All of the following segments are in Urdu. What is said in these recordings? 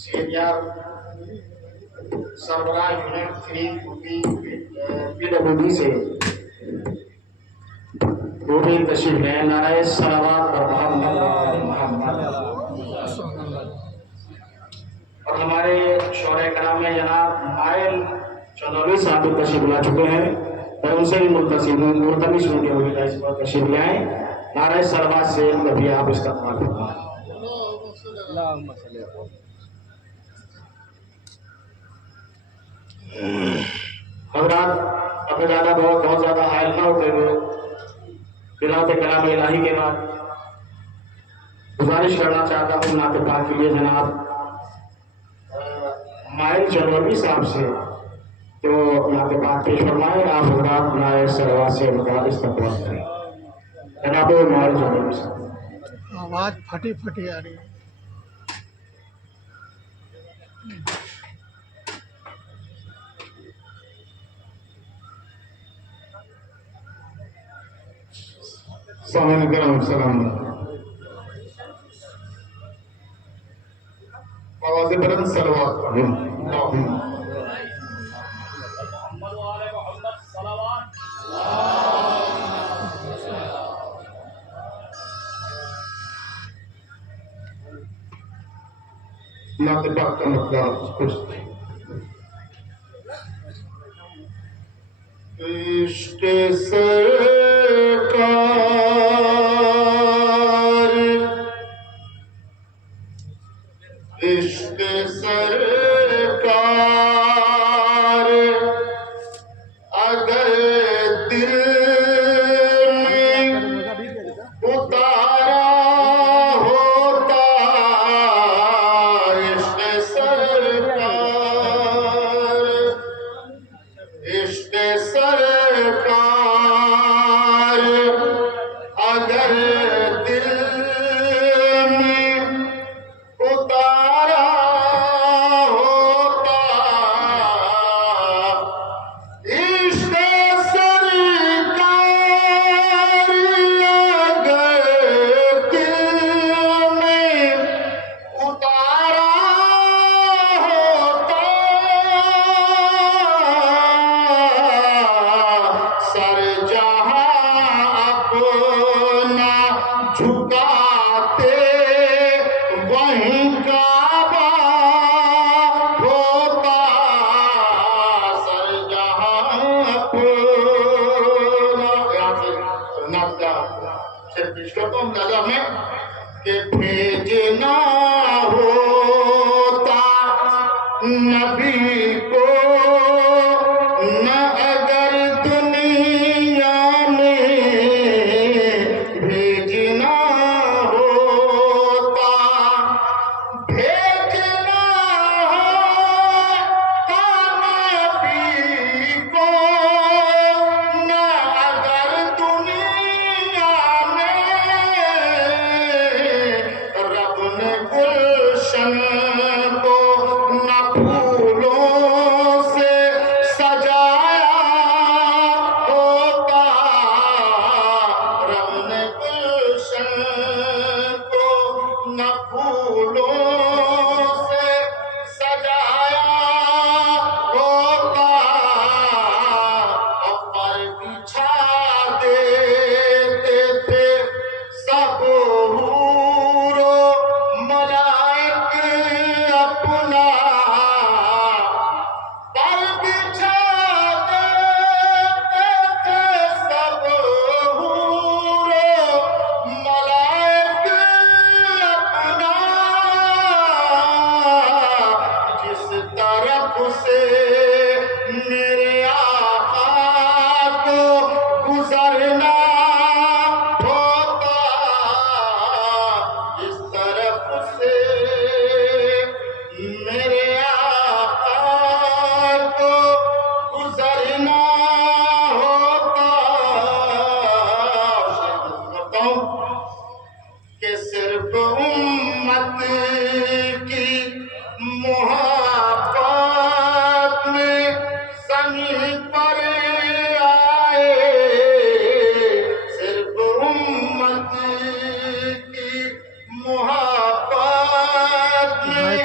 سینئر سربراہ یونٹ 3 پی ڈبلیو ڈی سے وہ بھی تشریف لائے. نعرہ صلوات اور محمد. اور ہمارے شعراء کرام میں جناب مائل چودھری صاحب بھی تشریف لا چکے ہیں اور ان سے بھی ملتمس ہوں گے وہ اس پر تشریف لے آئیں. نعرہ صلوات سے کبھی آپ استقبال فرمائیں. حضرات اپنے زیادہ بہت زیادہ حائل نہ ہوتے ہوئے تلاوت کلام الہی کے بعد گزارش کرنا چاہتا ہوں نعت پاک کے لیے جناب مائل چودھری صاحب سے تو نعت پاک پیش فرمائیں. آپ حضرات نعرہ صلوات سے استقبال کریں. جناب مائل چودھری صاحب. آواز پھٹی پھٹی آ رہی ہے. سامعین کرام السلام علیکم. آواز بلند صلوات نعت پاک کا مقدار کچھ عشق سرکار عشق سرکار اگر دل میں اتارا ہوتا عشق سرکار عشق سرکار اگر دل میں اتارا ہوتا عشق سرکار اگر دل میں اتارا ہوتا سر جہاں اپنا جھکاتے وہیں کعبہ ہوتا سر جہاں اپنا. یہاں سے نعت کا شعر پیش کرتا ہوں لہذا میں کہ بھیجنا ہوتا نبی کو نہ اگر دنیا میں بھیجنا ہوتا بھیجنا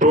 2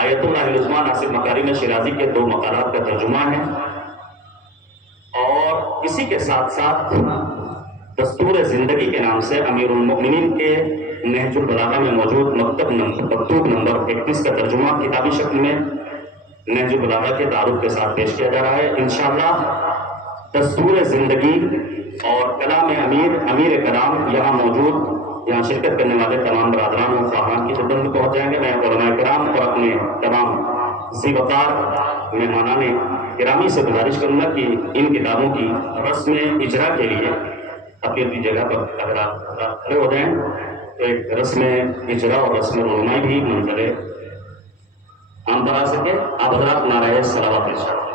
آیت اللہ العظمیٰ ناصر مکارم شیرازی کے 2 مقالات کا ترجمہ ہے، اور اسی کے ساتھ ساتھ دستور زندگی کے نام سے امیر المؤمنین کے نہج البلاغہ میں موجود مکتوب نمبر 31 کا ترجمہ کتابی شکل میں نہج البلاغہ کے تعارف کے ساتھ پیش کیا جا رہا ہے۔ انشاءاللہ دستور زندگی اور کلام امیر کرام یہاں موجود، یہاں شرکت کرنے والے تمام برادران و خواہان کی خدمت میں پہنچ جائیں گے۔ میں علماء کرام اور اپنے تمام ذی وقار مہمانان گرامی سے گزارش کروں گا کہ ان کتابوں کی رسم اجرا کے لیے اپنی اپنی جگہ پر اگر آپ کھڑے ہو جائیں تو ایک رسم اجرا اور رسم رونمائی بھی منظر عام پر آ سکے۔ آپ حضرات نعرہ صلوات ارشاد۔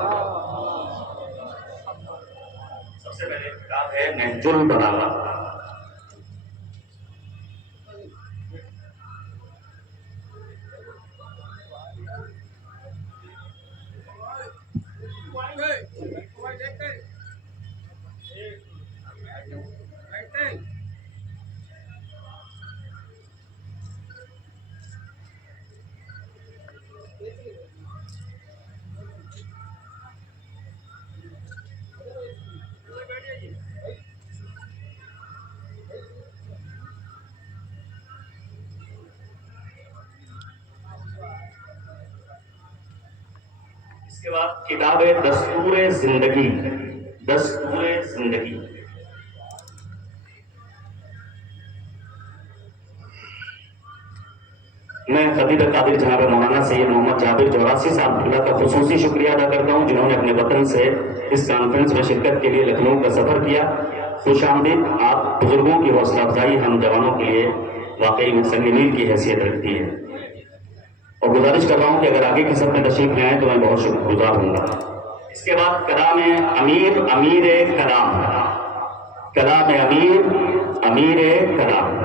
سب سے پہلے کتاب ہے نہج البلاغہ۔ اس کے بعد کتاب ہے دستور زندگی۔ دستور زندگی میں خطیب قادر جناب مولانا سید محمد جابر جوراسی صاحب کا خصوصی شکریہ ادا کرتا ہوں، جنہوں نے اپنے وطن سے اس کانفرنس میں شرکت کے لیے لکھنؤ کا سفر کیا۔ خوش آمدید۔ آپ بزرگوں کی حوصلہ افزائی ہم جوانوں کے لیے واقعی سنگ میل کی حیثیت رکھتی ہے، اور گزارش کر رہا ہوں کہ اگر آگے کی سب میں تشریف لے آئیں تو میں بہت شکر گزار ہوں گا۔ اس کے بعد کلام امیر کلام، کلام امیر کلام۔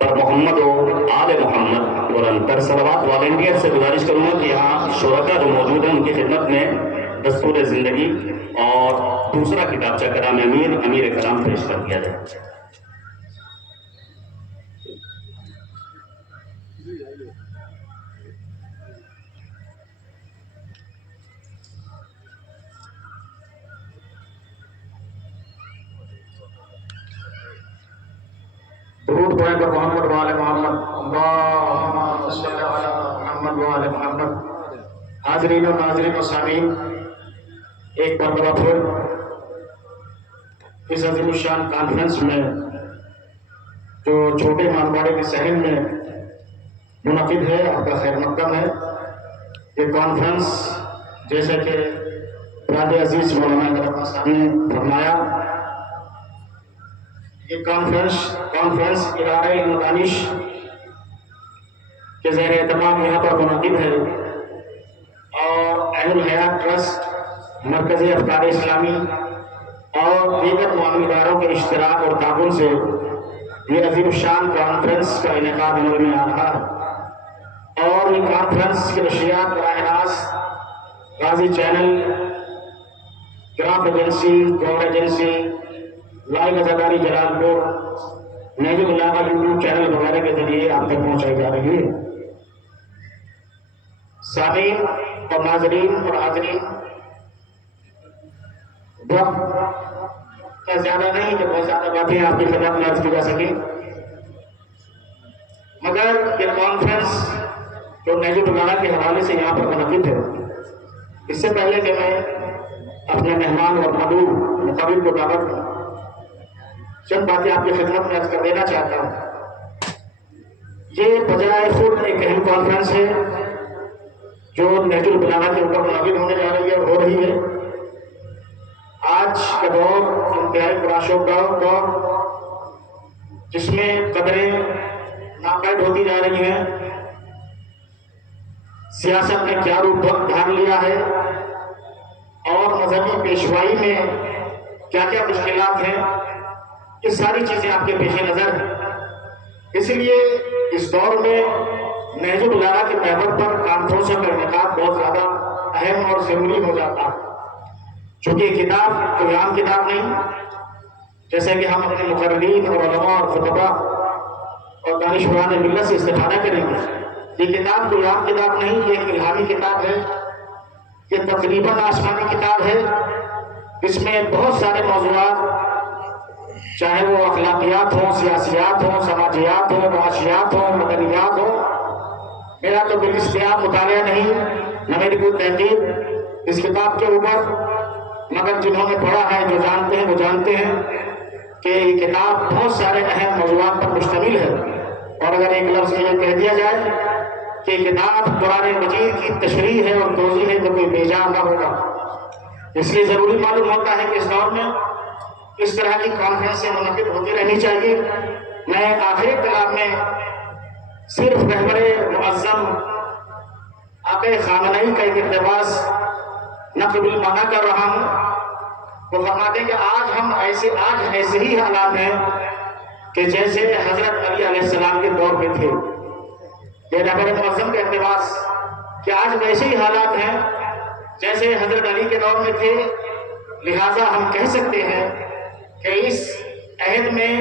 پر محمد و آل محمد اور انتر صلوات والنٹیئر سے گزارش کروں گا کہ یہاں شرکا جو موجود ہیں ان کی خدمت میں دستور زندگی اور دوسرا کتابچہ کلام امیر کلام پیش کر دیا جائے۔ درود پڑھیں پر محمد و آل محمد، اللہم صلی علی محمد و آل محمد۔ حاضرین و ناظرین و سامعین، ایک مرتبہ پھر اس عظیم الشان کانفرنس میں جو چھوٹے مانواڑے کے صحن میں منعقد ہے، آپ کا خیر مقدم ہے۔ یہ کانفرنس جیسے کہ براد عزیز مولانا کرم صاحب نے فرمایا، یہ کانفرنس ادارہ علم دانش کے زیر اہتمام یہاں پر منعقد ہے، اور عین الحیات ٹرسٹ، مرکز افکار اسلامی اور دیگر معاون اداروں کے اشتراک اور تعاون سے یہ عظیم الشان کانفرنس کا انعقاد عمل میں آ رہا ہے، اور یہ کانفرنس کی نشریات براہ راست غازی چینل، گراف ایجنسی، گور ایجنسی، لائیو ازاداری جلال پور، نہج البلاغہ یوٹیوب چینل وغیرہ کے ذریعے آپ تک پہنچائی جا رہی ہے۔ سامعین اور ناظرین اور حاضرین، وقت کا زیادہ نہیں کہ بہت زیادہ باتیں آپ کی خدمت میں عرض کی جا سکیں، مگر یہ کانفرنس جو نہج البلاغہ کے حوالے سے یہاں پر منعقد ہے، اس سے پہلے کہ میں اپنے مہمان اور مقابل کو دعوت دوں، چند باتیں آپ کی خدمت میں عرض کر دینا چاہتا ہوں۔ یہ بجائے خود ایک اہم کانفرنس ہے جو نہج البلاغہ کے اوپر منعقد ہونے جا رہی ہے اور ہو رہی ہے۔ آج کا دور انتہائی پرآشوب کا دور، جس میں قدریں ناپید ہوتی جا رہی ہیں، سیاست نے کیا روپ دھار لیا ہے، اور مذہبی پیشوائی میں کیا کیا مشکلات ہیں، یہ ساری چیزیں آپ کے پیش نظر ہیں۔ اس لیے اس دور میں نہج البلاغہ کے محور پر کانفرنسوں کا انعقاد بہت زیادہ اہم اور ضروری ہو جاتا ہے، چونکہ یہ کتاب کوئی عام کتاب نہیں، جیسے کہ ہم اپنے مقررین اور علماء اور خطباء اور دانشوران ملت سے استفادہ کریں گے. یہ کتاب کوئی عام کتاب نہیں، یہ ایک الہامی کتاب ہے، یہ تقریباً آسمانی کتاب ہے. اس میں بہت سارے موضوعات، چاہے وہ اخلاقیات ہوں، سیاسیات ہوں، سماجیات ہوں، معاشیات ہوں، مدنیات ہوں. میرا تو بالاختیار مطالعہ نہیں، نہ میری کوئی تحقیق اس کتاب کے اوپر، مگر جنہوں نے پڑھا ہے، جو جانتے ہیں وہ جانتے ہیں کہ یہ کتاب بہت سارے اہم موضوعات پر مشتمل ہے. اور اگر ایک لفظ میں یہ کہہ دیا جائے کہ کتاب قرآن مجید کی تشریح ہے اور توضیح ہے تو کوئی بیجا نہ ہوگا. اس لیے ضروری معلوم ہوتا ہے کہ اس دور میں اس طرح کی کانفرنسیں منعقد ہوتی رہنی چاہیے. میں آخری کلام میں صرف رہبر معظم آقا خامنہی کا ایک اقتباس نقل المعنی کر رہا ہوں. وہ فرماتے ہیں کہ آج ایسے ہی حالات ہیں کہ جیسے حضرت علی علیہ السلام کے دور پہ تھے. یہ رہبر معظم کا اقتباس کہ آج ویسے ہی حالات ہیں جیسے حضرت علی کے دور میں تھے. لہٰذا ہم کہہ سکتے ہیں کہ اس عہد میں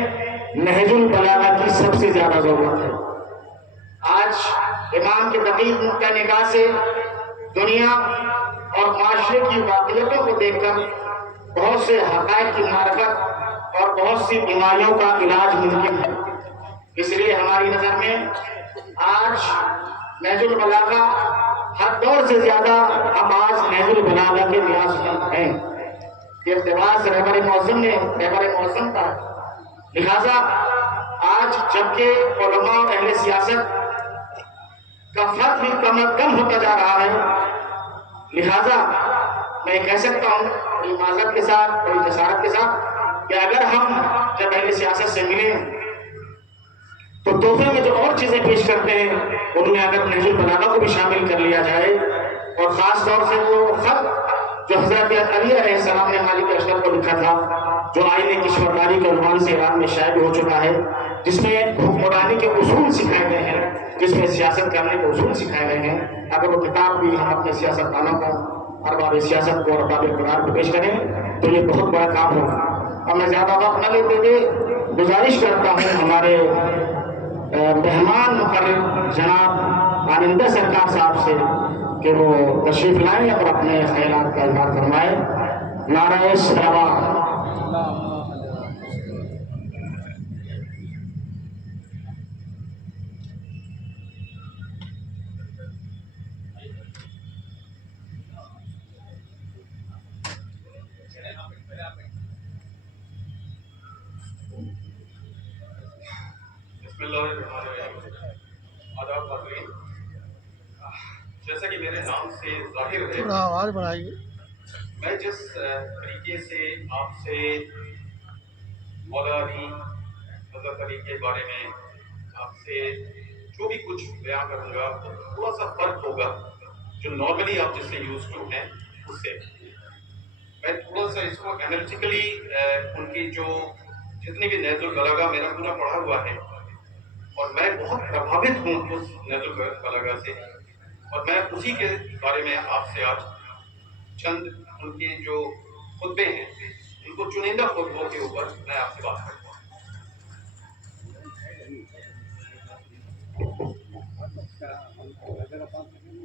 نہج البلاغہ کی سب سے زیادہ ضرورت ہے. آج امام کے دقیق نقطہ نگاہ سے دنیا اور معاشرے کی واقعیتوں کو دیکھ کر بہت سے حقائق کی معرفت اور بہت سی بیماریوں کا علاج ممکن ہے. اس لیے ہماری نظر میں آج نہج البلاغہ ہر دور سے زیادہ ہم آج نہج البلاغہ کے نیاز مند ہیں. یہ اقتباس رہبر معظم کا. لہذا آج جبکہ علماء اور اہل سیاست کا فرق بھی کم ہوتا جا رہا ہے، لہذا میں کہہ سکتا ہوں بڑی معذرت کے ساتھ، بڑی جسارت کے ساتھ، کہ اگر ہم جب اہل سیاست سے ملیں تو تحفے میں جو اور چیزیں پیش کرتے ہیں ان میں اگر نہج البلاغہ کو بھی شامل کر لیا جائے، اور خاص طور سے وہ خط جو حضرت علی علیہ السلام نے مالک اشرف کو لکھا تھا، جو آئین کشورداری کے عنوان سے ایران میں شائع ہو چکا ہے، جس میں حکمرانی کے اصول سکھائے گئے ہیں، جس میں سیاست کرنے کے اصول سکھائے گئے ہیں، اگر وہ کتاب بھی ہم اپنے سیاست دانوں کو، ارباب سیاست کو اور ارباب اقتدار کو پیش کریں تو یہ بہت بڑا کام ہوگا. اور میں زیادہ وقت نہ لیتے ہوئے گزارش کرتا ہوں ہمارے مہمان مقرر جناب آنندہ سرکار صاحب سے کہ وہ تشریف لائیں اور اپنے خیالات کا اظہار فرمائیں. نعرہ صلوات. بسم اللہ الرحمن الرحیم. آداب حاضرین، جیسا کہ میرے نام سے ظاہر ہے، تھوڑا آواز بڑھائیے. میں جس طریقے سے آپ سے مولا علی حضرت علی کے بارے میں آپ سے جو بھی کچھ بیان کروں گا تو تھوڑا سا فرق ہوگا جو نارملی آپ جس سے یوز ٹو ہیں اس سے. میں تھوڑا سا اس کو انالیٹیکلی ان کی جو جتنی بھی نہج البلاغہ میرا پورا پڑھا ہوا ہے اور میں بہت پربھاوت ہوں اس نہج البلاغہ سے، اور میں اسی کے بارے میں آپ سے آج چند ان کے جو خطبے ہیں ان کو چنندہ خطبوں کے اوپر میں آپ سے بات کروں گا.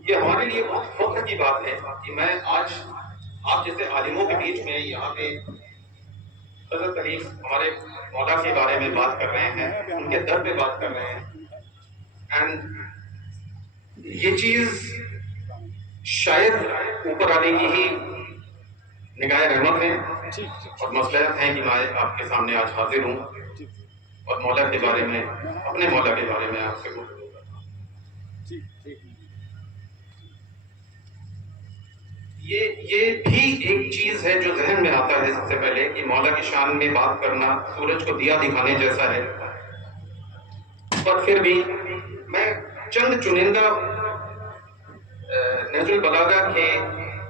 یہ ہمارے لیے بہت فخر کی بات ہے کہ میں آج آپ جیسے عالموں کے بیچ میں یہاں پہ حضرت علی ہمارے مولا کے بارے میں بات کر رہے ہیں، ان کے در پہ بات کر رہے ہیں. اینڈ یہ چیز شاید اوپر آنے کی ہی نگاہ رحمت ہے اور مصلحت ہے کہ میں آپ کے سامنے آج حاضر ہوں اور مولا کے بارے میں، اپنے مولا کے بارے میں آپ سے گفتگو کرتا ہوں. یہ بھی ایک چیز ہے جو ذہن میں آتا ہے سب سے پہلے کہ مولا کی شان میں بات کرنا سورج کو دیا دکھانے جیسا ہے. پر پھر بھی میں چند چنندہ نہج البلاغہ کے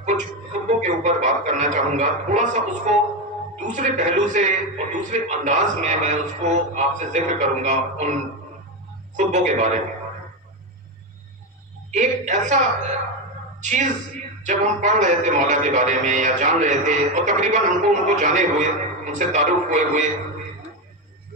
کچھ خطبوں کے اوپر بات کرنا چاہوں گا. تھوڑا سا اس کو دوسرے پہلو سے اور دوسرے انداز میں میں اس کو آپ سے ذکر کروں گا ان خطبوں کے بارے میں. ایک ایسا چیز جب ہم پڑھ رہے تھے مولا کے بارے میں یا جان رہے تھے اور تقریباً ہم کو ان کو جانے ہوئے، ان سے تعارف ہوئے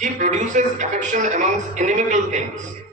he produces affection amongst inimical things।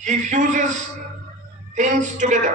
He fuses things together।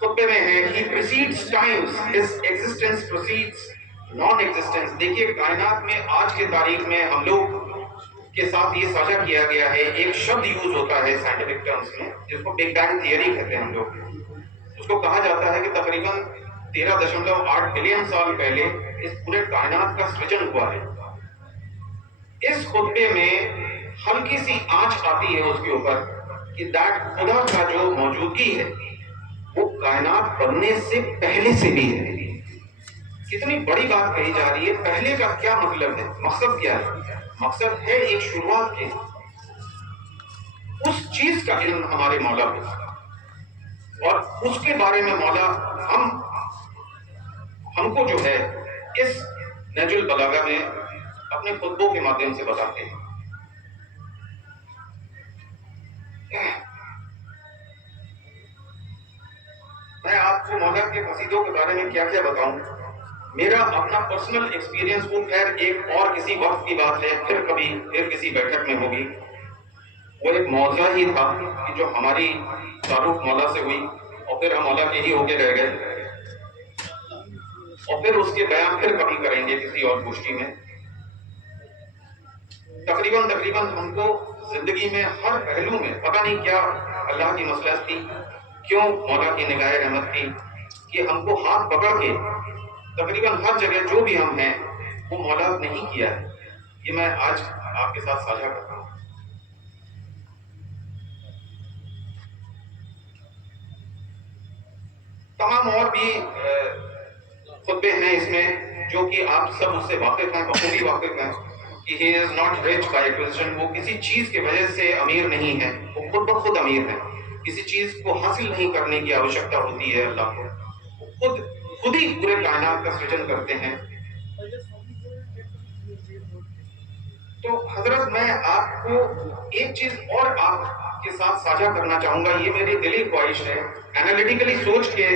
خطبے میں ہے he precedes times, his existence precedes non-existence. دیکھیے کائنات میں آج کے تاریخ میں ہم لوگ کے ساتھ یہ ساجھا کیا گیا ہے، ایک شبد یوز ہوتا ہے سائنٹیفک ٹرمز میں جس کو بگ بینگ تھیوری کہتے ہیں ہم لوگ. اس کو کہا جاتا ہے کہ تقریباً 13.8 بلین سال پہلے اس پورے کائنات کا سرجن ہوا ہے. اس خطبے میں ہلکی سی آنچ آتی ہے اس کے اوپر کہ خدا کا جو موجودگی ہے وہ کائنات بننے سے پہلے سے بھی ہے. کتنی بڑی بات کہی جا رہی ہے. پہلے کا کیا مطلب ہے؟ مقصد کیا ہے؟ مقصد ہے ایک شروعات کے اس چیز کا علم ہمارے مولا کو، اور اس کے بارے میں مولا ہم کو جو ہے اس نہج البلاغہ میں اپنے خطبوں کے مادھیم سے بتاتے ہیں. میں آپ کو مولا کے قصیدوں کے بارے میں کیا کیا بتاؤں. میرا اپنا پرسنل ایکسپیرینس وہ خیر ایک اور کسی وقت کی بات ہے، پھر کسی بیٹھک میں ہوگی. وہ ایک موضوع ہی تھا کہ جو ہماری تعارف مولا سے ہوئی اور پھر ہم مولا کے ہی ہو کے رہ گئے، اور پھر اس کے بیان پھر کبھی کریں گے کسی اور گوشتی میں. تقریباً ہم کو زندگی میں ہر پہلو میں پتہ نہیں کیا اللہ کی مصلحت تھی، کیوں مولا کی نگاہ رحمت تھی کہ ہم کو ہاتھ پکڑ کے تقریباً ہر جگہ جو بھی ہم ہیں وہ مولا نے ہی کیا ہے. یہ میں آج آپ کے ساتھ ساجھا کرتا ہوں. تمام اور بھی خطبے ہیں اس میں جو کہ آپ سب اس سے واقف ہیں، بخوبی واقف ہیں کہ he is not rich by acquisition. وہ کسی چیز کی وجہ سے امیر نہیں ہے، وہ خود بخود امیر ہے. کسی چیز کو حاصل نہیں کرنے کی آوشکتا ہوتی ہے اللہ کو، وہ خود ہی پورے کائنات کا سرجن کرتے ہیں. تو حضرت میں آپ کو ایک چیز اور آپ کے ساتھ ساجھا کرنا چاہوں گا. یہ میری دلی خواہش ہے، انالیٹیکلی سوچ کے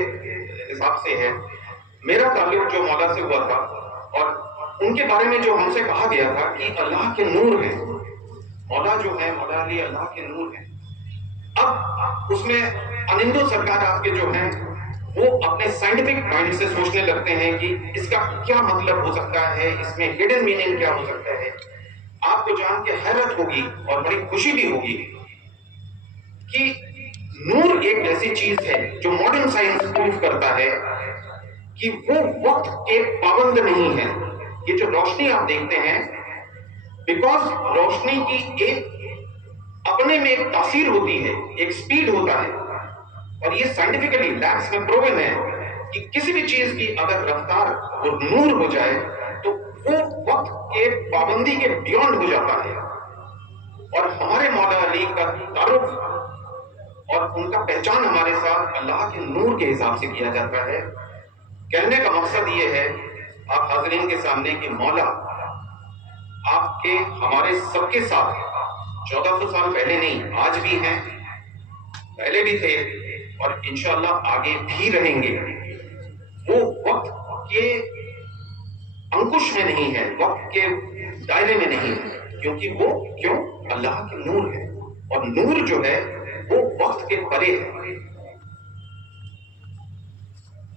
حساب سے ہے. میرا تعلق جو مولا سے ہوا تھا اور ان کے بارے میں جو ہم سے کہا گیا تھا کہ اللہ کے نور ہے، مولا جو ہے مولا علی اللہ کے نور ہے. اب اس میں انندو سرکار آپ کے جو ہیں وہ اپنے سائنٹیفک مائنڈ سے سوچنے لگتے ہیں کہ اس کا کیا مطلب ہو سکتا ہے، اس میں ہڈن میننگ کیا ہو سکتا ہے. آپ کو جان کے حیرت ہوگی اور بڑی خوشی بھی ہوگی کہ نور ایک ایسی چیز ہے جو ماڈرن سائنس پروف کرتا ہے کہ وہ وقت کے پابند نہیں ہے. یہ جو روشنی آپ دیکھتے ہیں، بیکاز روشنی کی ایک اپنے میں ایک تاثیر ہوتی ہے، ایک سپیڈ ہوتا ہے، اور یہ سائنٹیفکلی لیبس میں پروون ہے کہ کسی بھی چیز کی اگر رفتار اور نور ہو جائے تو وہ وقت کے پابندی کے بیونڈ ہو جاتا ہے. اور ہمارے مولا علی کا تعارف اور ان کا پہچان ہمارے ساتھ اللہ کے نور کے حساب سے کیا جاتا ہے. کہنے کا مقصد یہ ہے آپ حاضرین کے سامنے کہ مولا آپ کے ہمارے سب کے ساتھ 1400 سال پہلے نہیں، آج بھی ہیں، پہلے بھی تھے اور انشاءاللہ آگے بھی رہیں گے. وہ وقت کے انکش میں نہیں ہے، وقت کے دائرے میں نہیں ہے، کیونکہ وہ کیوں اللہ کے نور ہے، اور نور جو ہے وہ وقت کے پرے ہے.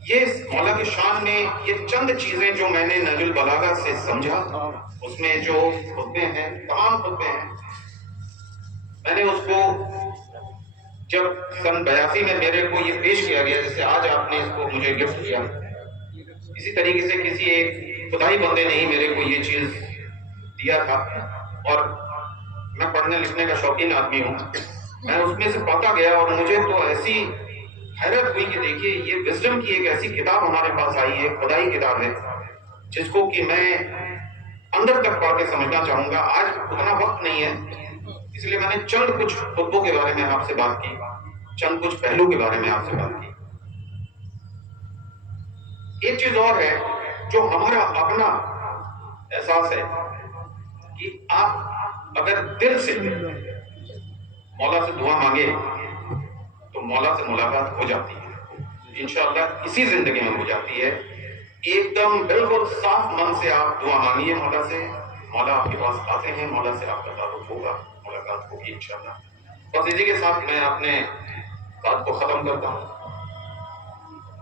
یہ مولا کی شان میں یہ چند چیزیں جو میں نے نہج البلاغہ سے سمجھا، اس میں جو خطبے ہیں، تمام خطبے ہیں، میں نے اس کو جب سن 82 میں میرے کو یہ پیش کیا گیا، جیسے آج آپ نے اس کو مجھے گفٹ کیا، اسی طریقے سے کسی ایک خدائی بندے نے ہی میرے کو یہ چیز دیا تھا. اور میں پڑھنے لکھنے کا شوقین آدمی ہوں، میں اس میں سے پڑھتا گیا اور مجھے تو ایسی حیرت ہوئی کہ دیکھیے یہ وزڈم کی ایک ایسی کتاب ہمارے پاس آئی ہے، خدائی کتاب ہے، جس کو کہ میں اندر تک پڑھ کے سمجھنا چاہوں گا. آج اتنا وقت نہیں ہے، اس لیے میں نے چند کچھ خطبوں کے بارے میں آپ سے بات کی، چند کچھ پہلو کے بارے میں آپ سے بات کی. ایک چیز اور ہے جو ہمارا اپنا احساس ہے کہ آپ اگر دل سے مولا سے دعا مانگے تو مولا سے ملاقات ہو جاتی ہے، انشاءاللہ اسی زندگی میں ہو جاتی ہے. ایک دم بالکل صاف من سے آپ دعا مانگیے مولا سے، مولا آپ کے پاس آتے ہیں، مولا سے آپ کا تعلق ہوگا، ملاقات ہوگی انشاءاللہ. بس اسی کے ساتھ میں اپنے بات کو ختم کرتا ہوں.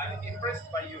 I'm impressed by you.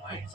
points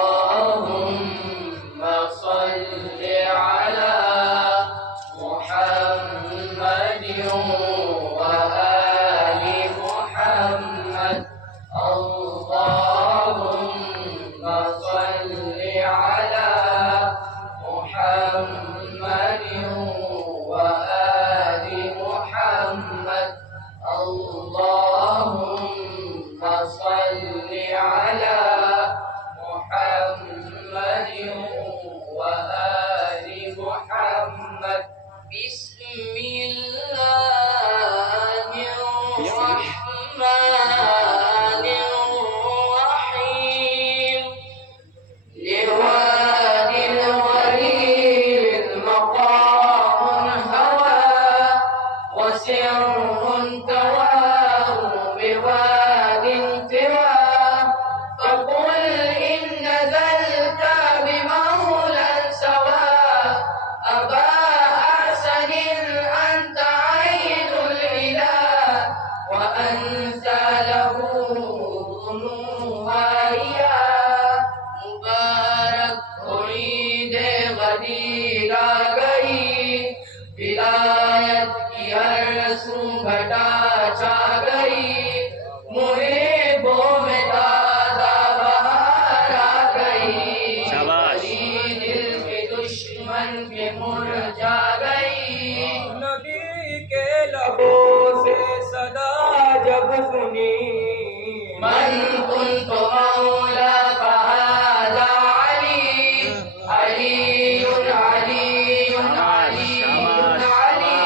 اللهم صل على محمد وآل محمد. اللهم صل على محمد وآل محمد. اللهم صل على محمد وآل محمد. بسم الله الرحمن الرحيم. لوادي الغريب مقام هوى وسر تواه بواد انتوى. فقل إن نزلت بمولى سوى. أبا أحسن أنت عين الإله وأنت له ظنوها. مبارک عید غدیر آ گئی. ولایت کی ہر رسم گھٹا چھا گئی. محبوں میں تازہ بہار آ گئی. علی دل کے دشمن کے مرجھا گئی. نبی کے لبوں سے صدا جب سنی من كنت مولا فهذا علي. علي علي علي علي.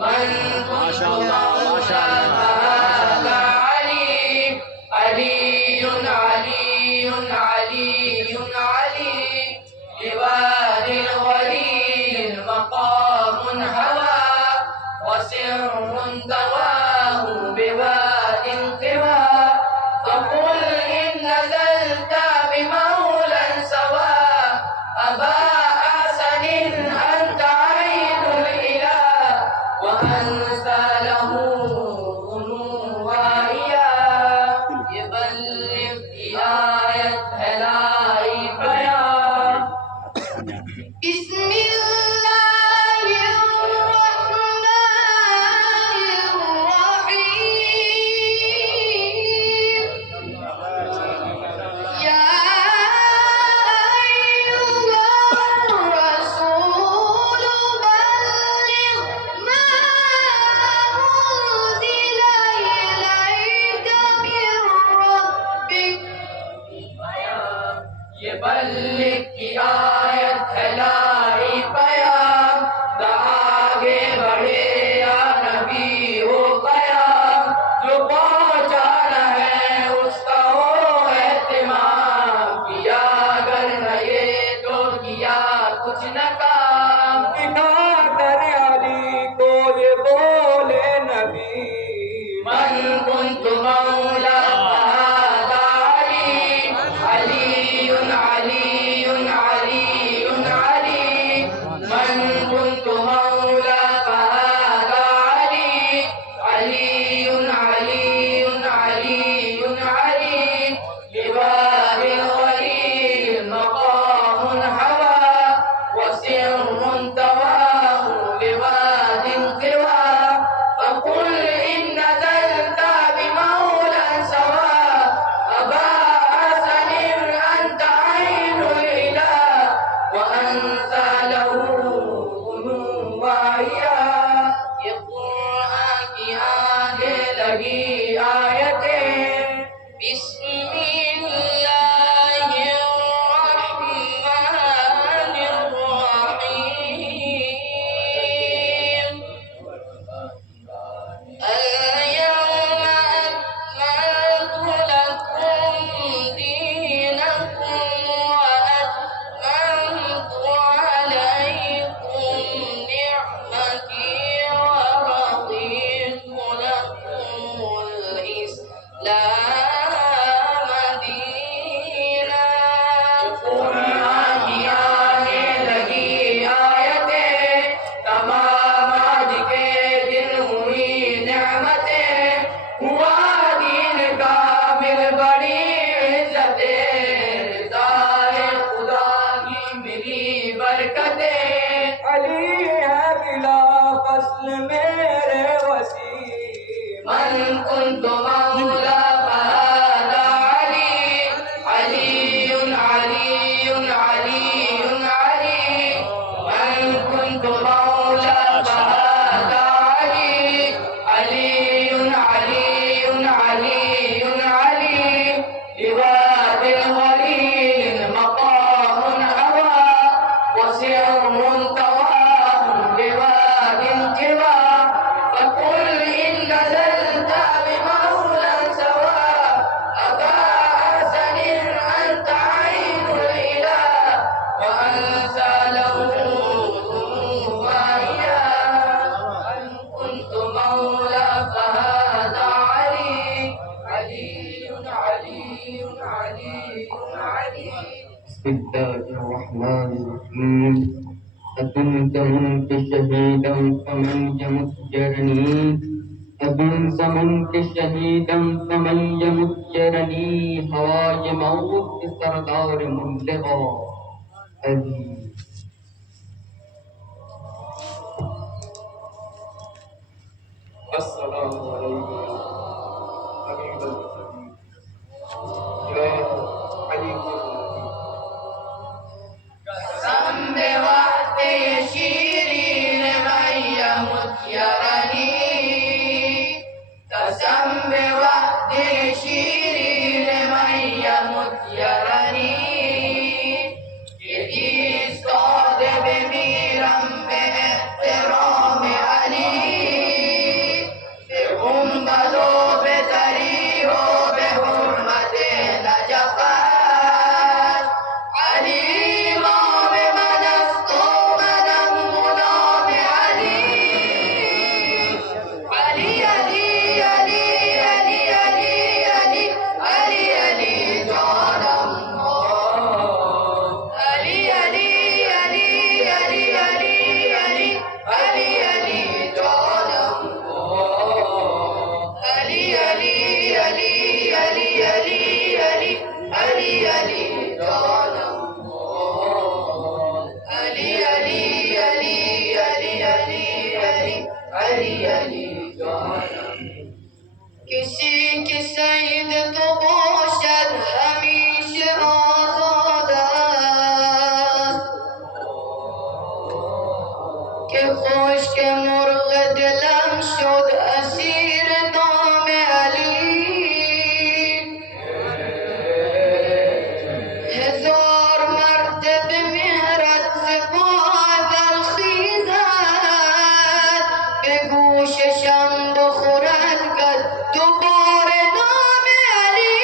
من كنت مولا فهذا علي. علي علي علي علي. لوادي الغليل مقام هوى وسر دواه بواد انتوى. فقل إن نزلت بمولى سوى. أبا أحسن أنت عين الإله وأنت له ظنوها. يبلغ آية هلاي بيان. بسم الله الرحمن الرحيم. يا أيها الرسول بلغ ما أنزل إليك من ربك. یہ بلغ کی آیت ہے لائی پیام. آگے بڑھے یا نبی ہو قیام. جو پہنچانا ہے اس کا ہو اہتمام. کیا اگر نہ یہ تو کیا کچھ نہ کام. دکھا کر علی کو یہ بولے نبی من كنت مولا فهذا علي. علي علي علي علي. من كنت مولا فهذا علي. علي علي علي علي. لوادي الغليل مقام هوى وسر بسم الله الرحمن الرحيم أكنت منك شهيدا فمن يمت جرني أكنت منك شهيدا فمن يمت جرني هواي موت سردار ملغا أبي السلام عليكم حبيب المسلمين يا حبيب قسم بوقت شيرين من يمت يرني قسم بوقت شيرين من يمت يرني يجي صاد بميرم باحترام علي بغنبدو بتريه بحرمة نجفات علي امام من استومدم غلام علي علي علي علي علي علي علي علي علي جانم علي علي علي علي علي علي علي علي جانم علي علي علي علي علي علي علي علي جانم علي علي علي علي علي علي علي علي جانم کسی کی سید تو باشد ہمیشه آزاد است که خشک مرغ دلم شد اسیر نام علی هزار مرتبه مهرت سپاه برخیزد به گوششم بخورد کد دوباره نام علی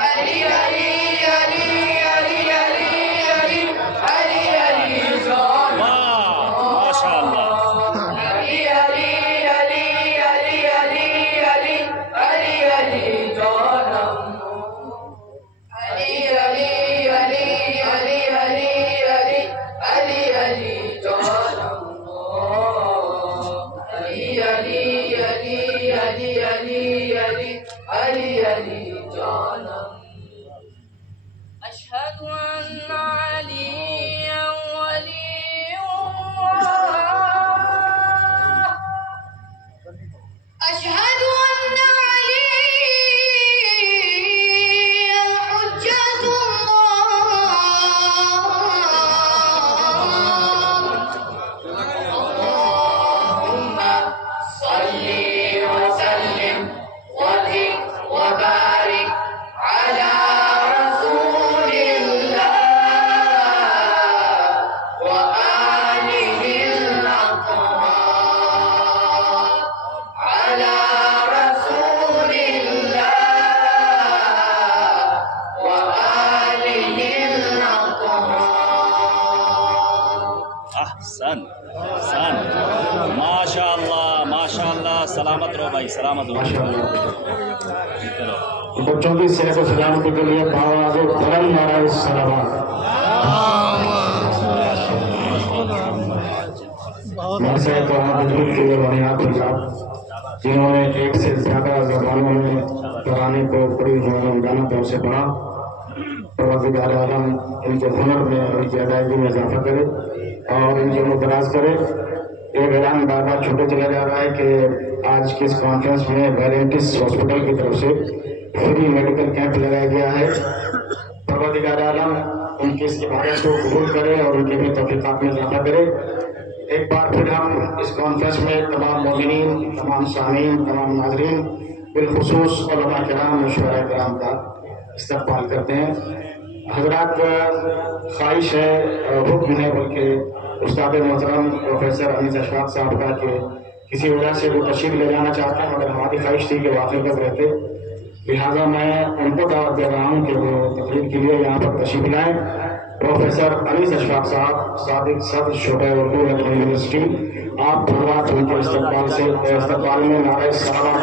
علی علی علی علی علی علی علی علی جان ماشاءاللہ علی علی علی علی علی علی علی علی جانم علی علی علی علی علی علی علی علی جانم علی علی علی علی علی علی علی علی جانم أشهد أن عليا ولي الله أشهد أن عليا حجة الله اللهم صل وسلم وزد وبارك على رسول الله وآله الأطهار على رسول الله وآله الأطهار احسن احسن ماشاءاللہ سلامت رہو بھائی سلامت رہو چلو بچوں کی صحت و سلامتی کے لیے آواز بلند نعرہ سلامات میں سے تو حضرت کے بنیاد حضرات جنہوں نے ایک سے زیادہ زبانوں میں قرآن کو پڑھی گانا پہ اسے پڑھا پروردگار عالم ان کے ہنر میں اور ان کی ادائیگی میں اضافہ کرے اور ان کے مدراز کرے. ایک اعلان بار بار چھوٹے چلا جا رہا ہے کہ آج کی اس کانفرنس میں ویلنٹس ہاسپٹل کی طرف سے فری میڈیکل کیمپ لگایا گیا ہے. پروردگار عالم ان کی اس عبادت کو قبول کرے اور ان کے بھی توفیقات میں اضافہ کرے. ایک بار پھر ہم اس کانفرنس میں تمام مومنین، تمام سامعین، تمام ناظرین، بالخصوص علماء کرام و شعراء کرام کا استقبال کرتے ہیں. حضرات خواہش ہے، حکم ہے بلکہ استاد محترم پروفیسر انیس اشفاق صاحب کا کہ کسی وجہ سے وہ تشریف لے جانا چاہتے ہیں مگر ہماری خواہش تھی کہ واقع کب رہتے، لہٰذا میں ان کو دعوت دے رہا ہوں کہ وہ تقریر کے لیے یہاں پر تشریف لائیں. پروفیسر انیس اشفاق صاحب سابق صدر شعبہ اردو لکھنؤ یونیورسٹی، آپ حضرات ان کے استقبال میں نعرہ سلامات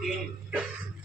3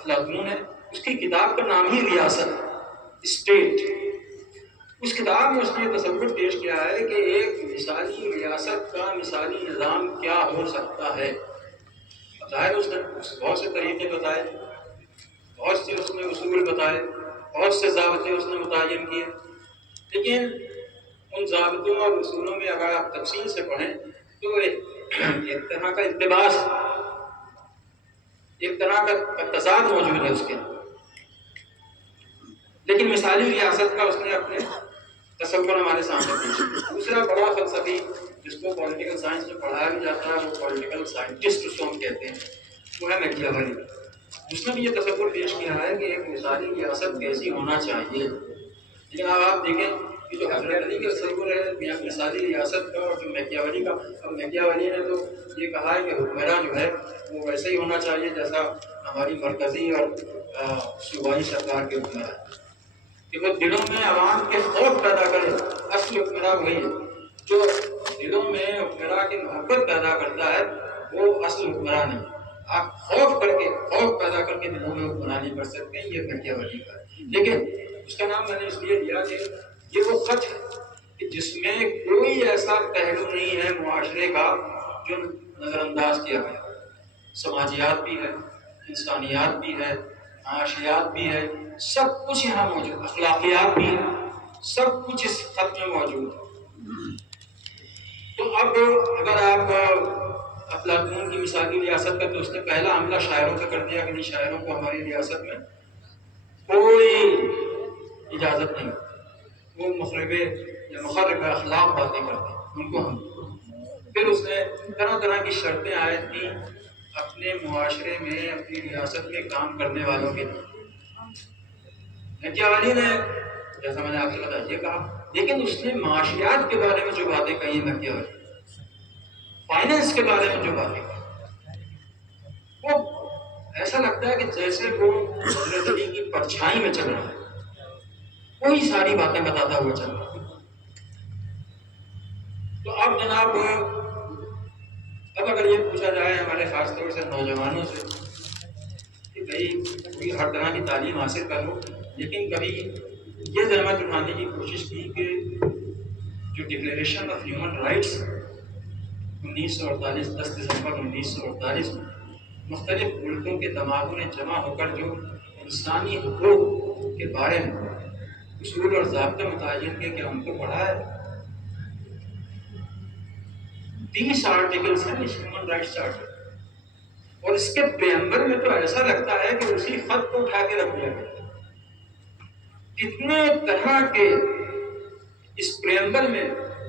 افلاطون ہے، اس کی کتاب کا نام ہی ریاست، اسٹیٹ۔ اس کتاب میں اس نے یہ تصور پیش کیا ہے کہ ایک مثالی ریاست کا مثالی نظام کیا ہو سکتا ہے۔ ظاہر اس نے بہت سے طریقے بتائے، بہت سے اس نے اصول بتائے، بہت سے ضابطے اس نے متعین کیے، لیکن ان ضابطوں اور اصولوں میں اگر آپ تفصیل سے پڑھیں تو ایک طرح کا التباس، ایک طرح کا تضاد موجود ہے اس کے۔ لیکن مثالی ریاست کا اس نے اپنے تصور ہمارے سامنے پیش کیا۔ دوسرا بڑا فلسفی جس کو پولیٹیکل سائنس میں پڑھایا بھی جاتا ہے، وہ پولیٹیکل سائنٹسٹ اس کو ہم کہتے ہیں، وہ ہے میکیاویلی۔ اس نے بھی یہ تصور پیش کیا ہے کہ ایک مثالی ریاست کیسی ہونا چاہیے۔ لیکن اب آپ دیکھیں کہ جو حضرت علی کا تصور ہے مثالی ریاست کا اور جو میکیاویلی کا، اب میکیاویلی نے تو یہ کہا ہے کہ حکمراں جو ہے وہ ویسے ہی ہونا چاہیے جیسا ہماری مرکزی اور صوبائی سرکار کے حکمراں، کہ وہ دلوں میں عوام کے خوف پیدا کرے۔ اصل حکمراں وہی ہے جو دلوں میں حکمراں کی محبت پیدا کرتا ہے، وہ اصل حکمراں نہیں۔ آپ خوف پیدا کر کے دلوں میں حکمرانی کر سکتے ہیں، یہ میکیاویلی کا ہے۔ لیکن اس کا نام میں نے اس لیے لیا کہ یہ وہ خط ہے کہ جس میں کوئی ایسا پہلو نہیں ہے معاشرے کا جو نظر انداز کیا گیا۔ سماجیات بھی ہے، انسانیات بھی ہے، معاشیات بھی ہے، سب کچھ یہاں موجود، اخلاقیات بھی ہے، سب کچھ اس خط میں موجود ہے۔ تو اب اگر آپ افلاطون کی مثالی ریاست کا، تو اس نے پہلا حملہ شاعروں پہ کر دیا کہ نہیں، شاعروں کو ہماری ریاست میں کوئی اجازت نہیں، وہ مخرب اخلاق باتیں کرتے ہیں، ان کو ہم۔ پھر اس نے طرح طرح کی شرطیں عائد کی اپنے معاشرے میں، اپنی ریاست میں کام کرنے والوں کے لیے۔ میکیاویلی نے جیسا میں نے آپ سے بتایا یہ کہا، لیکن اس نے معاشیات کے بارے میں جو باتیں کہی میکیاویلی، فائنینس کے بارے میں جو باتیں کہی، وہ ایسا لگتا ہے کہ جیسے وہ حضرت علی کی پرچھائی میں چل رہا ہے، وہی ساری باتیں بتاتا ہوا چل رہا ہے۔ تو اب جناب اب اگر یہ پوچھا جائے ہمارے خاص طور سے نوجوانوں سے کہ بھائی کوئی ہر طرح کی تعلیم حاصل کر لو، لیکن کبھی یہ زحمت اٹھانے کی کوشش کی کہ جو ڈکلیریشن آف ہیومن رائٹس 1948 10 دسمبر 1948 میں مختلف ملکوں کے دماغوں نے جمع ہو کر جو انسانی حقوق کے بارے میں اصول اور ضابطے متعین کے کہ ہم کو پڑھا ہے، 30 آرٹیکلس ہیں اس ہیومن رائٹس چارٹر، اور اس کے پریمبل میں تو ایسا لگتا ہے کہ اسی خط کو اٹھا کے رکھ دیا گیا۔ کتنے طرح کے اس پریمبل میں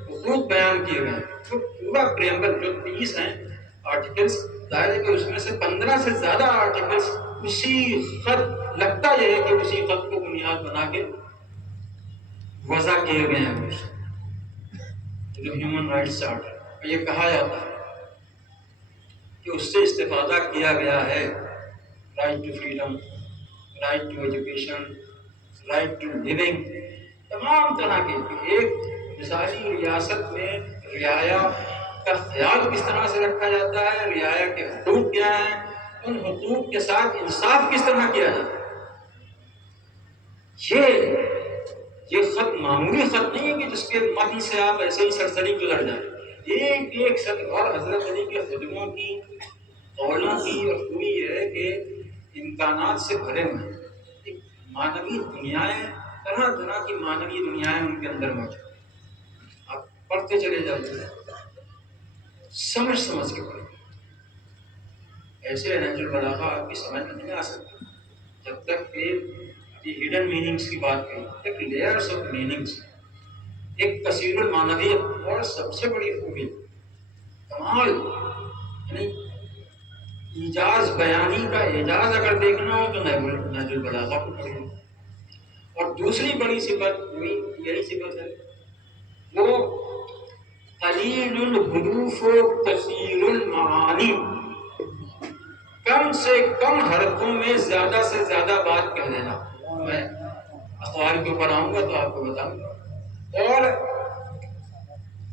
حقوق بیان کیے گئے ہیں، تو پورا پریمبل جو 30 ہیں آرٹیکلس، ظاہر ہے کہ اس میں سے 15 سے زیادہ آرٹیکلس اسی خط، لگتا یہ ہے کہ اسی خط کو بنیاد بنا کے وضع کیے گئے ہیں۔ جو ہیومن رائٹس چارٹر، یہ کہا جاتا ہے کہ اس سے استفادہ کیا گیا ہے right to freedom, right to education, right to living, تمام طرح کے ایک مثالی ریاست میں رعایا کا خیال کس طرح سے رکھا جاتا ہے، رعایا کے حقوق کیا ہیں، ان حقوق کے ساتھ انصاف کس طرح کیا جاتا ہے۔ یہ خط معمولی خط نہیں ہے کہ جس کے متن سے آپ ایسے ہی سرسری گزر جائیں، ایک ایک سطر، اور حضرت علی کے خدموں کی، قولوں کی، اور پوری یہ ہے کہ امکانات سے بھرے ہوئے ہیں، ایک مانوی دنیایں، طرح طرح کی مانوی دنیایں ان کے اندر موجود ہیں۔ آپ پڑھتے چلے جائیے، سمجھ کے پڑھیں، ایسے نہج البلاغہ آپ کی سمجھ میں نہیں آ سکتی جب تک کہ ہڈن میننگس کی بات کریں، ایک لیئرس آف میننگس، ایک کثیر المعنویت، اور سب سے بڑی خوبی کمال، یعنی ایجاز بیانی کا اعجاز اگر دیکھنا ہو تو نہج البلاغہ کو پڑھیں۔ اور دوسری بڑی صفت یہی صفت ہے، وہ قلیل الحروف و کثیر المعانی، کم سے کم حرفوں میں زیادہ سے زیادہ بات کہہ دینا۔ میں اخبار کے اوپر آؤں گا تو آپ کو بتاؤں گا۔ اور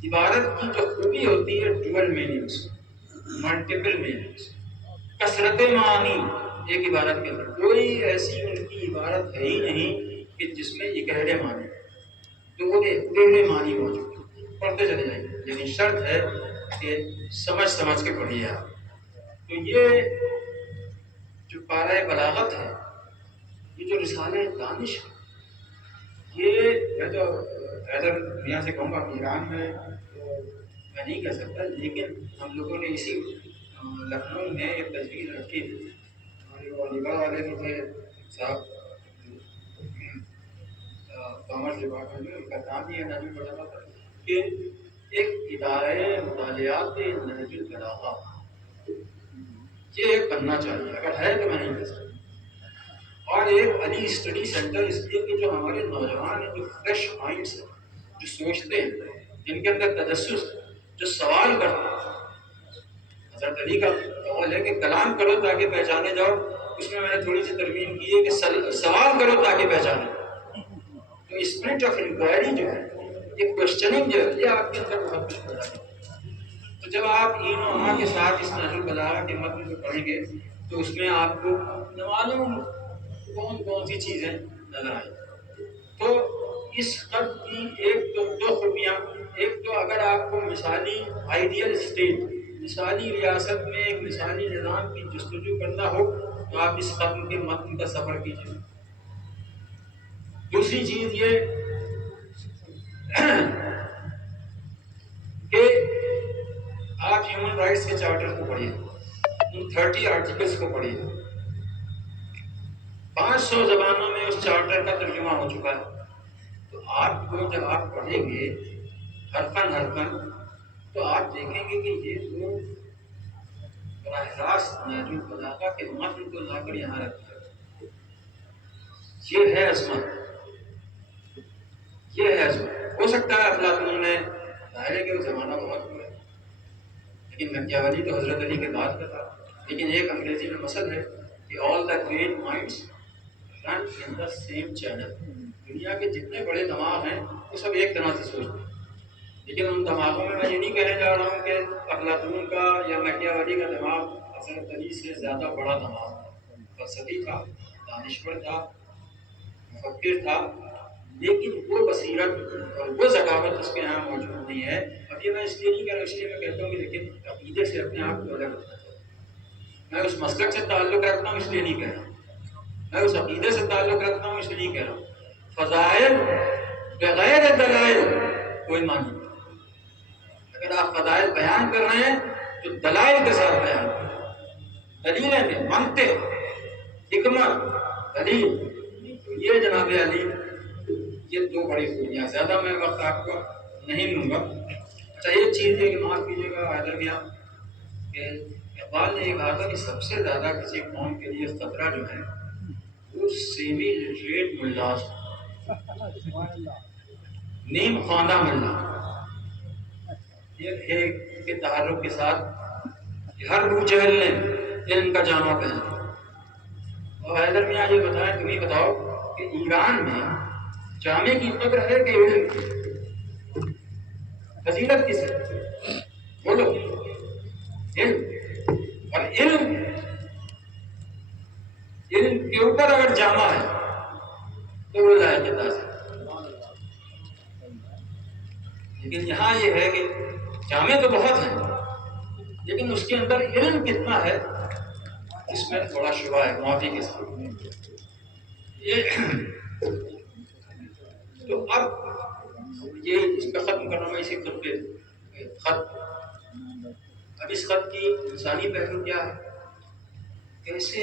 عبارت کی جو خوبی ہوتی ہے ڈوئل میننگس، ملٹیپل میننگس، کثرت معانی، ایک عبارت کے اندر کوئی ایسی ان کی عبارت ہے ہی نہیں کہ جس میں اکہرے معنی تو گہرے معنی موجود پڑھتے چلے جائیں گے، لیکن شرط ہے کہ سمجھ کے پڑھیے آپ۔ تو یہ جو پارہ بلاغت ہے، یہ جو رسالہ دانش ہے، یہ میں تو حیدر میاں سے کہوں گا ایران میں تو میں نہیں کہہ سکتا، لیکن ہم لوگوں نے اسی لکھنؤ میں ایک تجویز رکھی تھی، ہمارے وہ علی گڑھ والے جو تھے صاحب کامرس ڈپارٹمنٹ میں، ان کا کام ہی ہے نہج البلاغہ کہ ایک ادارے مطالعات نہج البلاغہ یہ ایک بننا چاہیے، اگر ہے تو میں نہیں کہہ سکتا، اور ایک علی اسٹڈی سینٹر اس لیے کہ جو ہمارے نوجوان ہیں، جو فریش مائنڈس ہیں، جو سوچتے ہیں، جن کے اندر تجسس ہے، جو سوال کرتے ہیں۔ حضرت علی کا قول ہے کہ کلام کرو تاکہ پہچانے جاؤ، اس میں نے تھوڑی سی ترمیم کی ہے کہ سوال کرو تاکہ پہچانے جاؤ۔ تو اسپرٹ آف انکوائری جو ہے، یہ کوشچننگ جو ہے، یہ آپ کے اندر بہت کچھ پیدا کرتا ہے۔ تو جب آپ این و آ کے ساتھ اس نہج البلاغہ کے متن کو پڑھیں گے تو اس میں آپ کو معلوم کون سی چیزیں نظر آئیں۔ تو اس خط کی ایک تو دو خوبیاں، ایک تو اگر آپ کو مثالی آئیڈیل اسٹیٹ، مثالی ریاست میں ایک مثالی نظام کی جستجو کرنا ہو تو آپ اس خط کے متن کا سفر کیجیے۔ دوسری چیز یہ کہ آپ ہیومن رائٹس کے چارٹر کو پڑھیے، ان 30 آرٹیکلس کو پڑھیے۔ 500 زبانوں میں اس چارٹر کا ترجمہ ہو چکا ہے۔ تو آپ کو جب آپ پڑھیں گے حرفاً تو آپ دیکھیں گے کہ یہ جو براہ راست نہج البلاغہ کے متن کو لا کر یہاں رکھا ہے، یہ ہے عظمت، یہ ہے عظمت۔ ہو سکتا ہے افلاطون نے ظاہر ہے کہ وہ زمانہ بہت برا ہے، لیکن مکیاولی تو حضرت علی کے بعد کا تھا۔ لیکن ایک انگریزی میں مثل ہے کہ all the great minds run in the same channel. دنیا کے جتنے بڑے دماغ ہیں وہ سب ایک طرح سے سوچتے ہیں، لیکن ان دماغوں میں یہ نہیں کہنے جا رہا ہوں کہ افلاطون کا یا مکیاولی کا دماغ حضرت علی سے زیادہ بڑا دماغ تھا، فلسفی تھا، دانشور تھا، مفکر تھا، لیکن وہ بصیرت اور وہ ذکاوت اس کے یہاں موجود نہیں ہے۔ اب یہ میں اس لیے نہیں کہہ رہا، اس لیے میں کہتا ہوں کہ لیکن عقیدے سے اپنے آپ کو الگ رکھنا چاہیے۔ میں اس مسلک سے تعلق رکھتا ہوں اس لیے نہیں کہہ رہا، میں اس عقیدے سے تعلق رکھتا ہوں اس لیے نہیں کہہ رہا۔ فضائل بغیر دلائل کوئی معنی نہیں۔ اگر آپ فضائل بیان کر رہے ہیں تو دلائل کے ساتھ بیان کریں، دلیلیں میں منطق، حکمت، دلیل۔ یہ جناب علی، یہ دو بڑی خوبیاں، زیادہ میں وقت آپ کو نہیں لوں گا۔ اچھا ایک چیز ہے کہ معاف کیجیے گا حیدر میاں، کہ اقبال نے یہ کہا تھا کہ سب سے زیادہ کسی قوم کے لیے خطرہ جو ہے وہ سیمی لٹریٹ ملاز، نیم خواندہ ملا، یہ ہے کہ تحرک کے ساتھ ہر ابو جہل نے علم کا جامع پہنا۔ اور حیدر میاں یہ بتائیں، تم ہی بتاؤ کہ ایران میں جامع کی قدر ہے کہ علم کی؟ فضیلت کس ہے؟ بولو، علم۔ اور علم کے اوپر اگر جامع ہے تو وہ لائق تاثیر۔ لیکن یہاں یہ ہے کہ جامع تو بہت ہیں، لیکن اس کے اندر علم کتنا ہے اس میں تھوڑا شبہ ہے، معافی کے ساتھ۔ تو اب یہ اس کا ختم کرنا میں اسی خطبے خط، اب اس خط کی انسانی پہلو کیا ہے، کیسے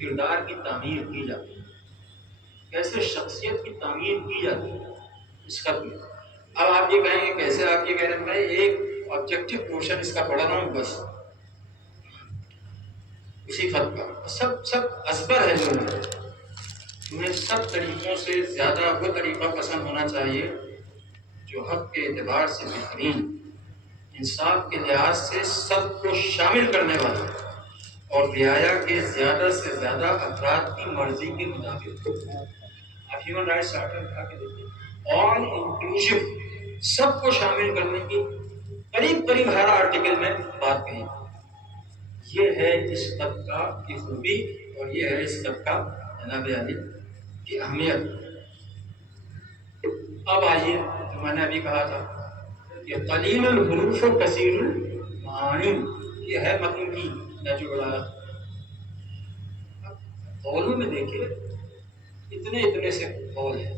کردار کی تعمیر کی جاتی ہے، کیسے شخصیت کی تعمیر کی جاتی ہے اس خط میں۔ اب آپ یہ کہیں گے کیسے، آپ یہ کہہ رہے ہیں میں ایک آبجیکٹو پورشن اس کا پڑھ رہا ہوں بس اسی خط کا، سب ازبر ہے جو ہے، تمہیں سب طریقوں سے زیادہ وہ طریقہ پسند ہونا چاہیے جو حق کے اعتبار سے بہترین، انصاف کے لحاظ سے سب کو شامل کرنے والا اور رعایا کے زیادہ سے زیادہ افراد کی مرضی کے مطابق۔ آپ ہیومن رائٹس چارٹر اٹھا کے دیکھیں، آل انکلوسیو، سب کو شامل کرنے کی قریب ہر آرٹیکل میں بات کہی۔ یہ ہے اس طبقہ کی خوبی اور یہ ہے اس طبقہ جناب علی کی اہمیت۔ اب آئیے، جو میں نے ابھی کہا تھا کہ قلیل الحروف و کثیر المعانی، یہ ہے متن کی نہج البلاغہ۔ قولوں میں دیکھیے اتنے اتنے سے قول ہیں،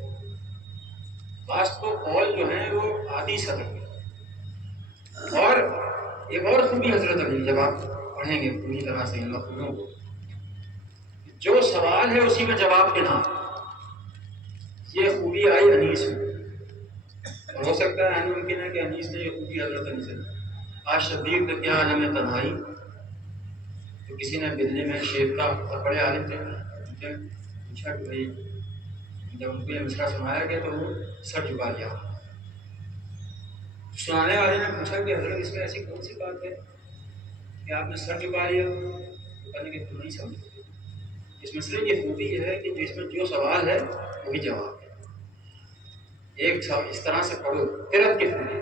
بعض تو قول جو ہیں وہ آدھی صدر کے۔ اور ایک اور خوبی حضرت علی، جب آپ پڑھیں گے پوری طرح سے ان مفہوموں کو، جو سوال ہے اسی میں جواب دینا، یہ خوبی آئی انیس میں۔ اور ہو سکتا ہے ممکن ہے کہ انیس نے یہ خوبی حضرت علی سے آج شبیر کا کیا عالم تنہائی، تو کسی نے بجلی میں شیب کا اور بڑے عالم تھے، ان سے پوچھا کہ بھائی جب ان کو یہ مصرع سنایا گیا تو وہ سر جھکا لیا۔ سنانے والے نے پوچھا کہ حضرت اس میں ایسی کون سی بات ہے کہ آپ نے سر جھکا لیا؟ تو کہنے کہ تم نہیں سمجھو، اس مسئلے کی خوبی یہ ہے کہ جس میں جو سوال ہے وہی جواب ہے۔ ایک اس طرح سے پڑھو، قرأت کی خوبی۔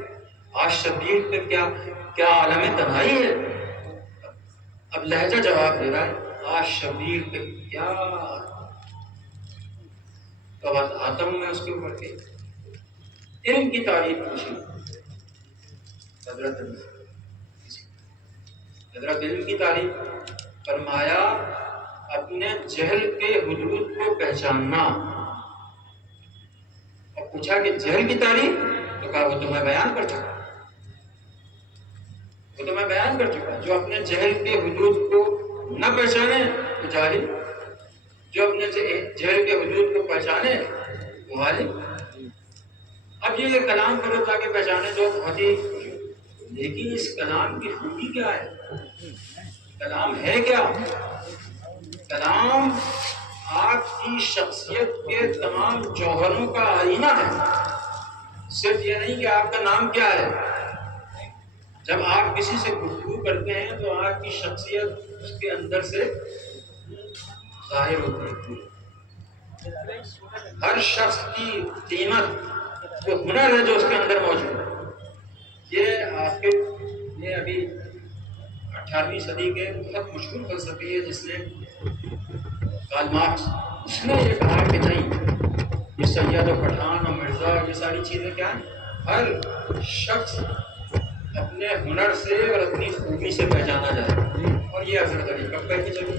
آج شبیر پہ کیا عالم تنہائی ہے، اب لہجہ جواب دے رہا ہے، آج شبیر پہ کیا، تو بات آتا ہوں میں اس کے اوپر کے علم کی تعریف پوچھی حضرت علم کی تعریف، فرمایا اپنے جہل کے حدود کو پہچاننا۔ اور پوچھا کہ جہل کی تعریف، تو کہا وہ تو میں بیان کر چکا، جو اپنے جہل کے حدود کو نہ پہچانے تو جاہل، جو اپنے جہل کے حدود کو پہچانے وہ عالم۔ اب یہ کلام کرو تاکہ پہچانے جو بہت ہی، لیکن اس کلام کی خوبی کیا ہے؟ کلام ہے کیا؟ کلام آپ کی شخصیت کے تمام جوہروں کا آئینہ ہے۔ صرف یہ نہیں کہ آپ کا نام کیا ہے، جب آپ کسی سے گفتگو کرتے ہیں تو آپ کی شخصیت اس کے اندر سے ظاہر ہوتی ہے۔ ہر شخص کی قیمت وہ ہنر ہے جو اس کے اندر موجود ہے۔ یہ ابھی 18ویں صدی کے بہت مشہور فلسفی ہے جس نے کارل مارکس، اس نے یہ کہا کہ نہیں، یہ سید و پٹھان اور مرزا یہ ساری چیزیں کیا ہیں، ہر شخص اپنے ہنر سے اور اپنی خوبی سے پہچانا جائے، اور یہ حضرت علی کب کہہ کے چلو۔